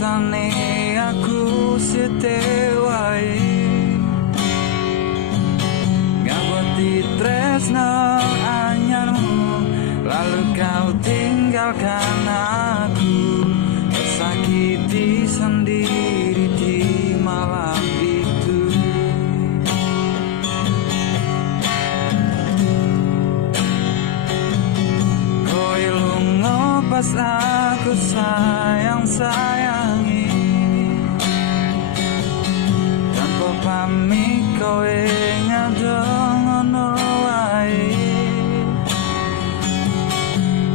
rasane aku setewai ngaboti tresno anyarmu, lalu kau tinggalkan aku tersakiti sendiri di malam itu. Kowe lunga pas aku sayang-sayangi, tanpa pamit kowe ngadong ngono wae.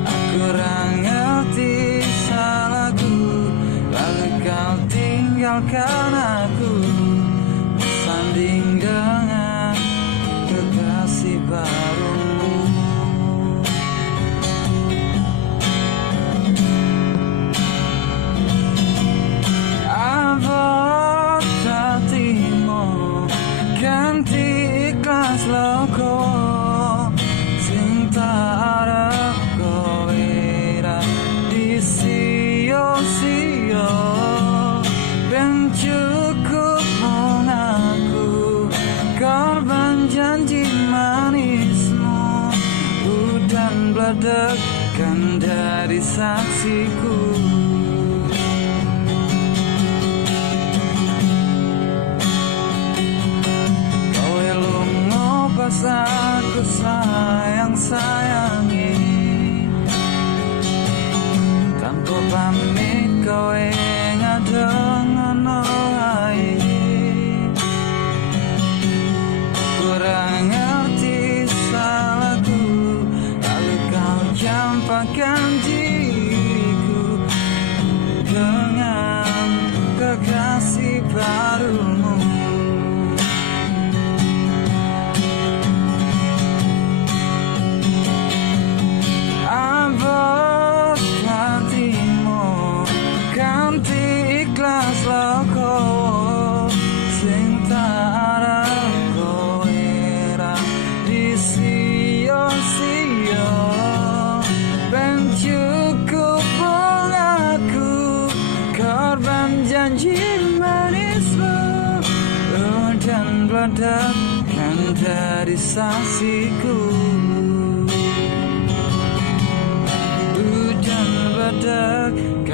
Aku ora ngerti salahku, lalu kau tinggalkan aku bersanding dengan kekasih barumu. Ganti ikhlas loko sing tak arep kowe ra disio-sio, ben cukup mung aku korban janji manismu. Udan bledekan dari saksiku, pas aku sayang-sayangi, tanpa pamit kowe ngadong ngono wae. Kurang ngerti salahku, lalu kau campakkan diriku dengan kekasih barumu. Ikhlas loko sing tak arep kowe ra disio-sio, ben cukup mung aku korban janji manismu. Udan bledekan dari saksiku, udan bledekan